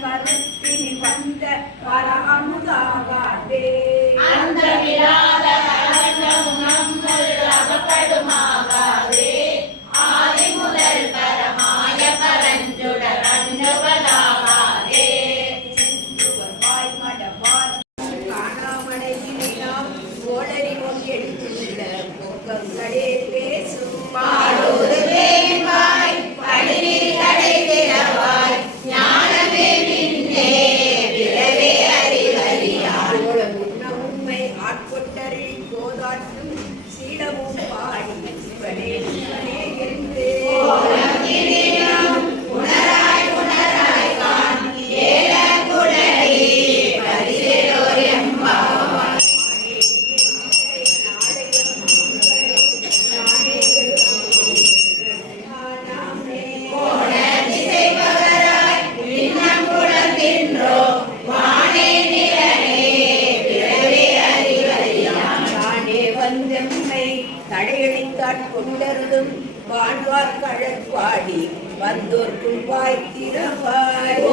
கருத்தினில் வந்த பரமுதாகாதே அந்த விழாத நம்முள் அகப்படுமாகாதே ஆதி முதல் பரமாய பரஞ்சுடர் அன்றுவதாகாதே வாய் மடவார் காணாமடையினால் ஓடறிவும் எடுத்துள்ள போக்கங்களே பேசும் பாடோடு வாய் படிநீர் கடை திறவாய் ஞானமே நின்னே பிறவே அறிவறியாய் உண்மை ஆட்கொட்டரை கோதாற்றும் சீடமும் பாடி சிவனே சிவனே என்று உணராய் உணராய் கான் ஏல குடலை பரிசேலோர் எம்பாவாய் போன திசை பகராய் இன்னம் குழம்பின்றோம் வானே நிலனே பிறவே அறிவறியாய் தானே வந்தெம்மை தடையடித்தாற் கொண்டருதும் வாழ்வார் கழற்பாடி வந்தோர்க்கும் வாய் திறவாய்